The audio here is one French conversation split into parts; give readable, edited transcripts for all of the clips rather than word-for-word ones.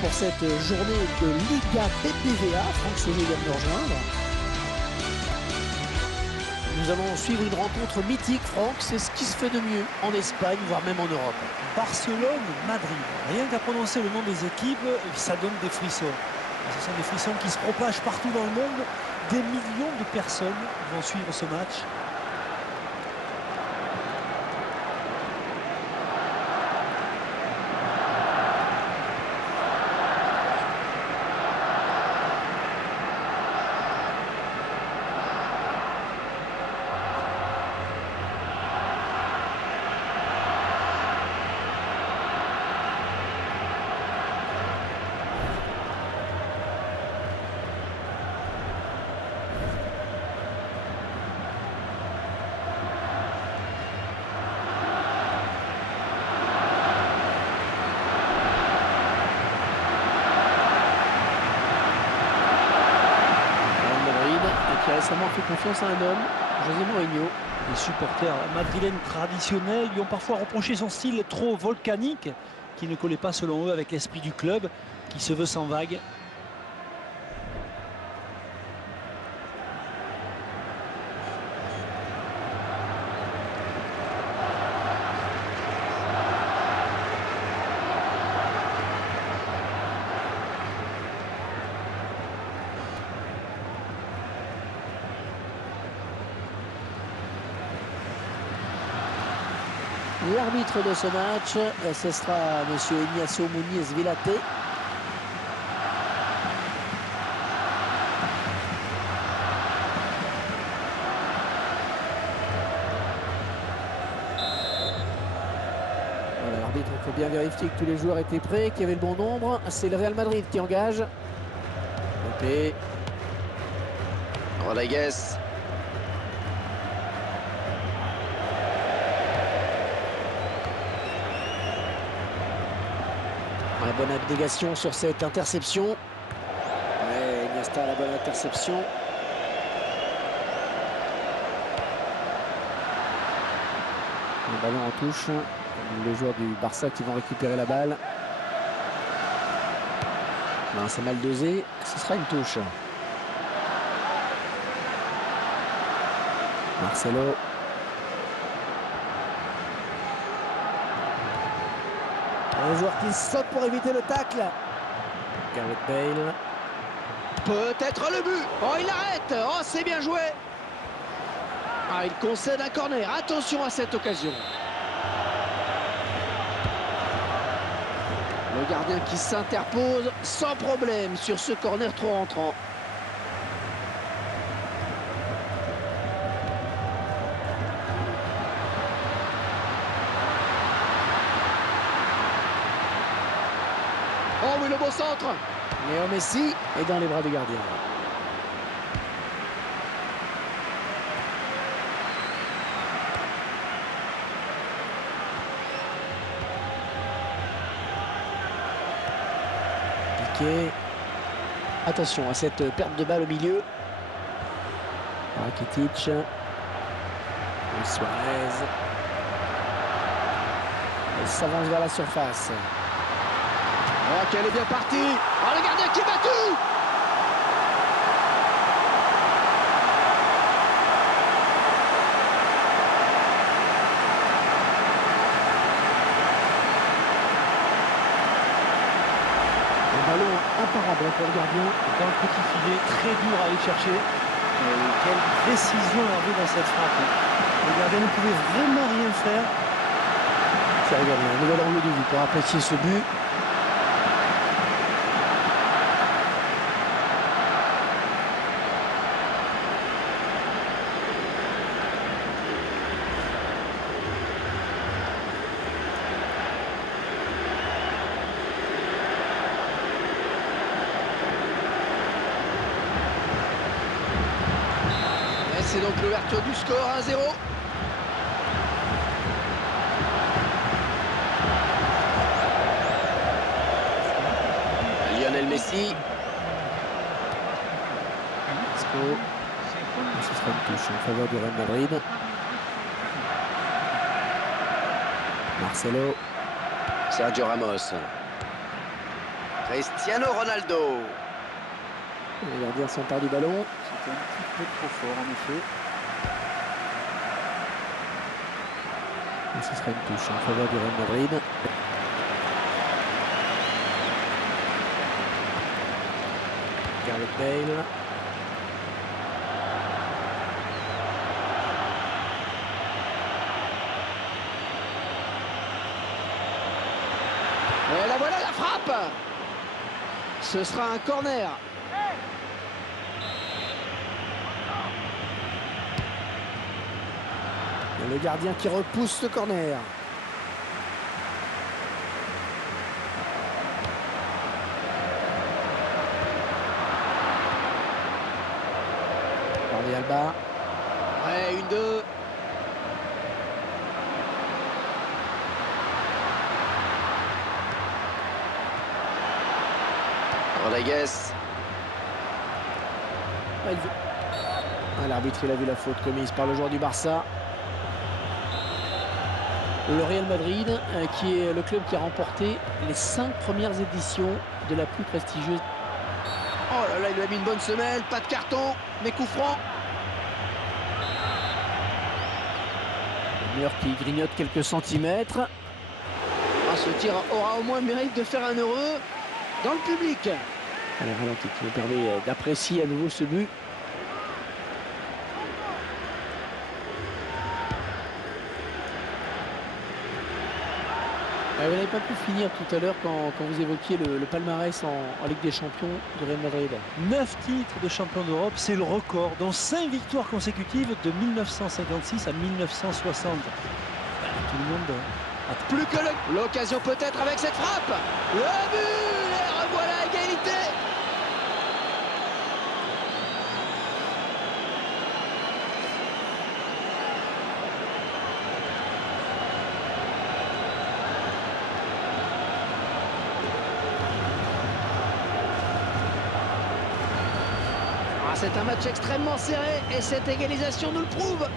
pour cette journée de Liga BBVA. Franck Sauvé vient de nous rejoindre. Nous allons suivre une rencontre mythique, Franck. C'est ce qui se fait de mieux en Espagne, voire même en Europe. Barcelone-Madrid. Rien qu'à prononcer le nom des équipes, ça donne des frissons. Ce sont des frissons qui se propagent partout dans le monde. Des millions de personnes vont suivre ce match. Qui a récemment fait confiance à un homme, José Mourinho. Les supporters madrilènes traditionnels lui ont parfois reproché son style trop volcanique, qui ne collait pas selon eux avec l'esprit du club, qui se veut sans vague. L'arbitre de ce match, ce sera M. Ignacio Muniz Villate. Voilà, l'arbitre, il faut bien vérifier que tous les joueurs étaient prêts, qu'il y avait le bon nombre. C'est le Real Madrid qui engage. Pepe. Rodriguez. La bonne abnégation sur cette interception. Ouais, Iniesta a la bonne interception. Le ballon en touche. Les joueurs du Barça qui vont récupérer la balle. Non, c'est mal dosé. Ce sera une touche. Marcelo. Un joueur qui saute pour éviter le tacle. Gareth Bale. Peut-être le but. Oh, il arrête. Oh, c'est bien joué. Ah, il concède un corner. Attention à cette occasion. Le gardien qui s'interpose sans problème sur ce corner trop rentrant. Oh oui, le beau centre. Léo Messi est dans les bras du gardien. Piqué. Attention à cette perte de balle au milieu. Rakitic. Suarez. Il s'avance vers la surface. Oh, qu'elle est bien partie. Oh, le gardien qui est battu. Un ballon imparable pour le gardien. Dans le petit filet, très dur à aller chercher. Quelle précision avait dans cette frappe. Le gardien ne pouvait vraiment rien faire. C'est regardé un nouvel angle de vue pour apprécier ce but. C'est donc l'ouverture du score, 1-0. Lionel Messi. Ce sera une touche en faveur du Real Madrid. Marcelo. Sergio Ramos. Cristiano Ronaldo. Les gardiens s'emparent du ballon. C'était un petit peu trop fort en effet. Et ce sera une touche en faveur du Real Madrid. Gareth Bale. Et la voilà la frappe. Ce sera un corner. Et le gardien qui repousse ce corner. Jordi Alba. Ouais, 1-2. Rodriguez. L'arbitre il a vu la faute commise par le joueur du Barça. Le Real Madrid, qui est le club qui a remporté les 5 premières éditions de la plus prestigieuse. Oh là là, il lui a mis une bonne semelle, pas de carton, mais coup franc. Le mur qui grignote quelques centimètres. Ah, ce tir aura au moins le mérite de faire un heureux dans le public. Allez, ralenti qui nous permet d'apprécier à nouveau ce but. Vous n'avez pas pu finir tout à l'heure quand vous évoquiez le palmarès en Ligue des Champions du Real Madrid. 9 titres de champion d'Europe, c'est le record, dont 5 victoires consécutives de 1956 à 1960. Tout le monde a... Plus que l'occasion peut-être avec cette frappe. Le but, et revoilà égalité. C'est un match extrêmement serré et cette égalisation nous le prouve.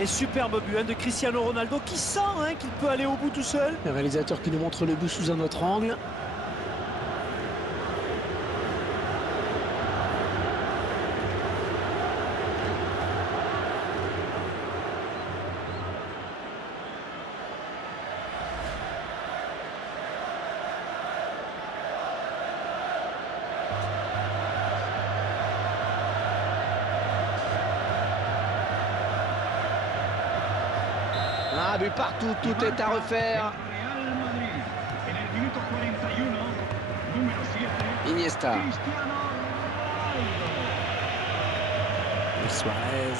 Et superbe but de Cristiano Ronaldo qui sent qu'il peut aller au bout tout seul. Le réalisateur qui nous montre le but sous un autre angle. Un but partout, tout est à refaire. Iniesta. Luis Suarez.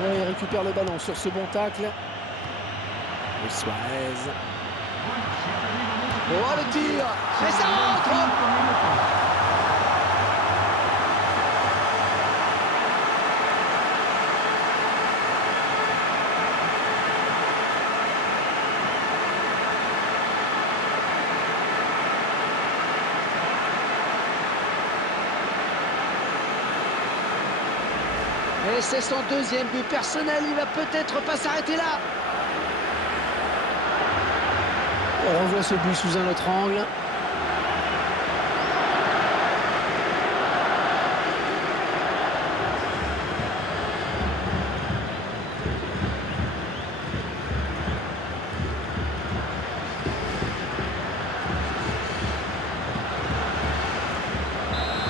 Ouais, il récupère le ballon sur ce bon tacle. Luis Suarez. Oh le tir. Et ça rentre. Et c'est son deuxième but personnel, il va peut-être pas s'arrêter là. On revoit ce but sous un autre angle.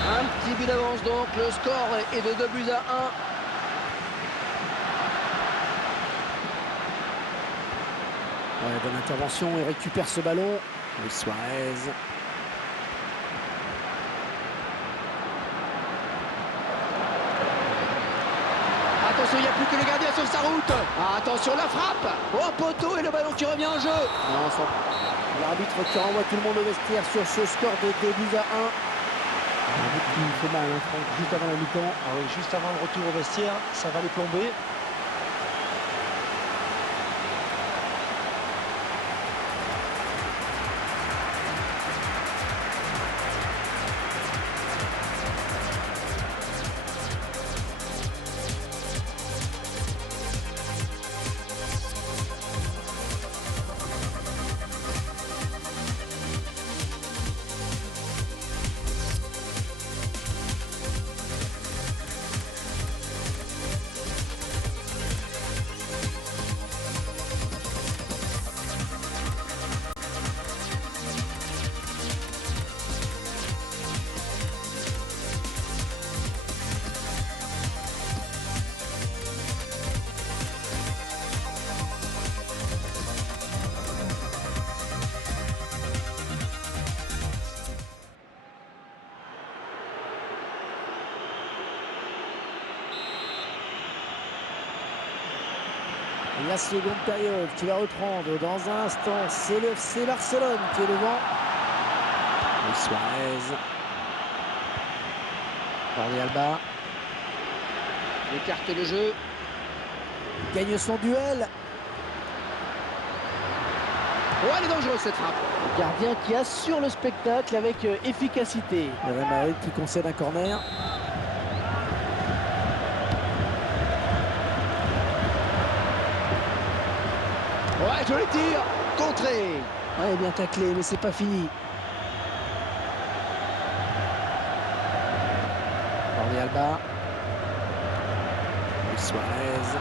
Un petit but d'avance donc, le score est de 2-1. Ouais, bonne intervention, il récupère ce ballon. Luis Suarez. Attention, il n'y a plus que le gardien sur sa route. Ah, attention, la frappe. Oh, poteau et le ballon qui revient en jeu. Non, l'arbitre qui renvoie tout le monde au vestiaire sur ce score de 2-1. L'arbitre qui fait mal, Franck, juste avant la mi-temps. Ah oui, juste avant le retour au vestiaire, ça va les plomber. la seconde période qui va reprendre dans un instant. C'est le FC Barcelone qui est devant. Luis Suarez. Jordi Alba. Écarte le jeu. Gagne son duel. Oh, elle est dangereuse cette frappe. Le gardien qui assure le spectacle avec efficacité. Le Real Madrid qui concède un corner. Ouais, joli tir. Contré. Ouais, bien taclé, mais c'est pas fini. Jordi Alba. Luis Suarez.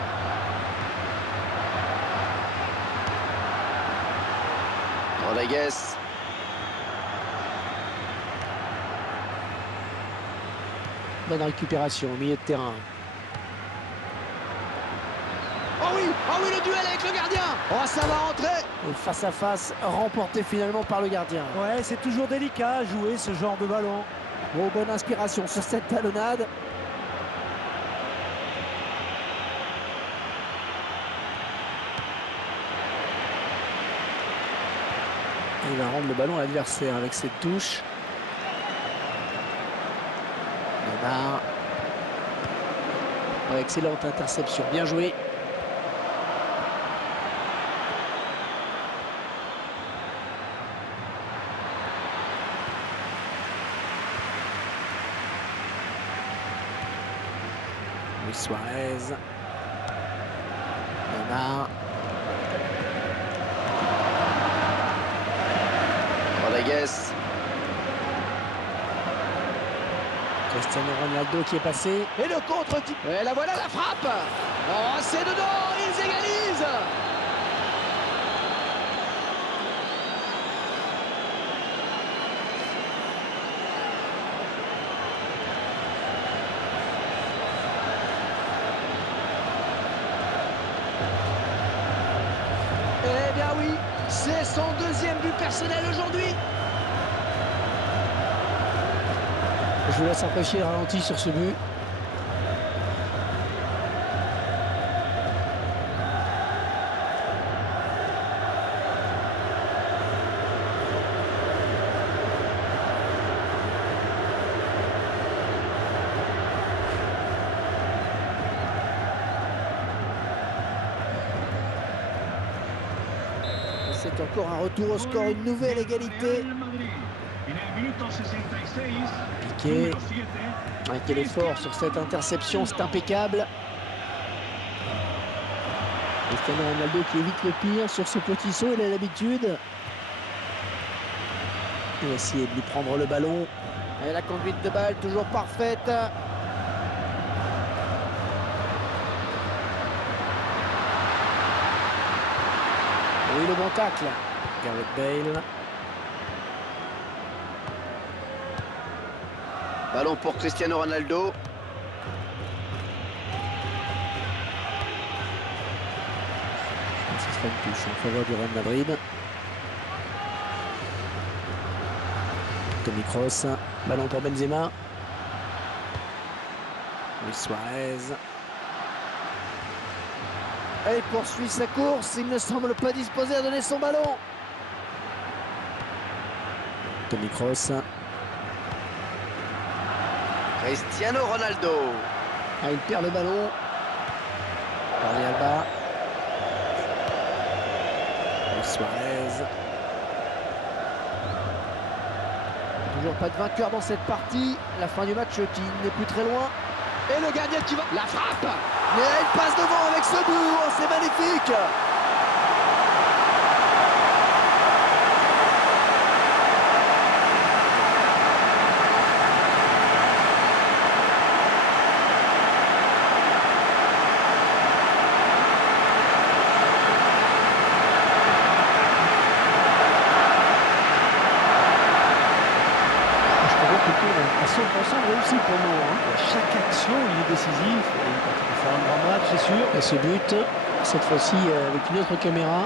Rodriguez. Bonne récupération au milieu de terrain. Oh oui, le duel avec le gardien. Oh, ça va rentrer. Et face à face, remporté finalement par le gardien. Ouais, c'est toujours délicat à jouer ce genre de ballon. Oh, bonne inspiration sur cette talonnade. Il va rendre le ballon à l'adversaire avec cette touche. Neymar. Ouais, excellente interception, bien joué. Luis Suarez. Neymar. Rodriguez. Cristiano Ronaldo qui est passé. Et le contre. Et la voilà la frappe. Oh, c'est dedans. Ils égalisent. Eh bien oui, c'est son deuxième but personnel aujourd'hui. Je vous laisse apprécier le ralenti sur ce but. C'est encore un retour au score, une nouvelle égalité. Piqué. Quel effort sur cette interception, c'est impeccable. Cristiano Ronaldo qui évite le pire sur ce petit saut, il a l'habitude. Il va essayer de lui prendre le ballon. Et la conduite de balle toujours parfaite. Oui, le bon tacle. Gareth Bale. Ballon pour Cristiano Ronaldo. Ce sera une touche en faveur du Real Madrid. Toni Kroos. Ballon pour Benzema. Luis Suarez. Et il poursuit sa course. Il ne semble pas disposé à donner son ballon. Toni Kroos. Cristiano Ronaldo. Ah, il perd le ballon. Jordi Alba. Luis Suarez. Toujours pas de vainqueur dans cette partie. La fin du match qui n'est plus très loin. Et le gardien qui va... La frappe. Mais il passe devant avec ce but. Oh, c'est magnifique. À 100% réussi pour moi. Chaque action, il est décisif. Et quand il peut faire un grand match, c'est sûr. Et ce but, cette fois-ci avec une autre caméra.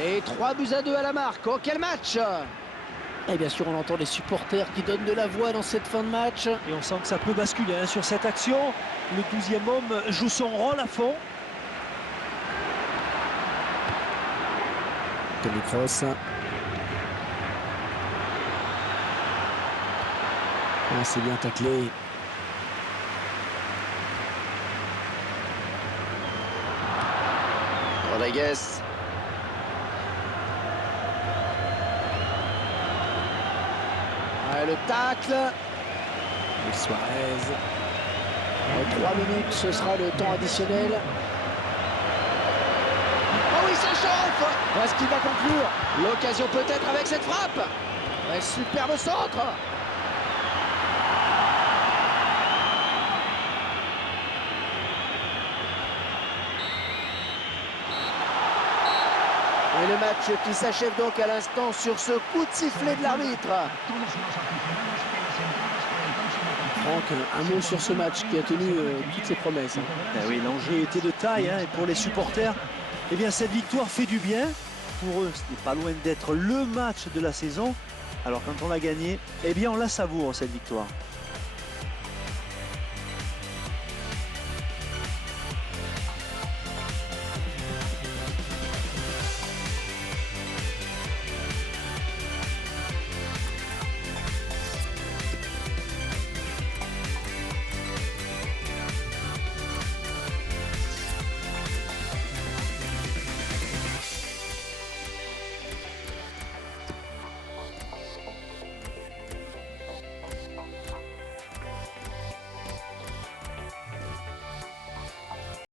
Et 3-2 à la marque. Oh, quel match! Et bien sûr, on entend les supporters qui donnent de la voix dans cette fin de match. Et on sent que ça peut basculer hein, sur cette action. Le 12e homme joue son rôle à fond. Toni Kroos. Ah, c'est bien taclé. Rodriguez. Ah, le tacle. Et Suarez. 3 minutes, ce sera le temps additionnel. Oh oui, ça chauffe! Est-ce qu'il va conclure? L'occasion peut-être avec cette frappe. Ouais, superbe centre. Et le match qui s'achève donc à l'instant sur ce coup de sifflet de l'arbitre. Franck, un mot sur ce match qui a tenu toutes ses promesses. Ben oui, l'enjeu était de taille hein, et pour les supporters, eh bien, cette victoire fait du bien. Pour eux, ce n'est pas loin d'être le match de la saison. Alors quand on l'a gagné, eh bien on la savoure cette victoire.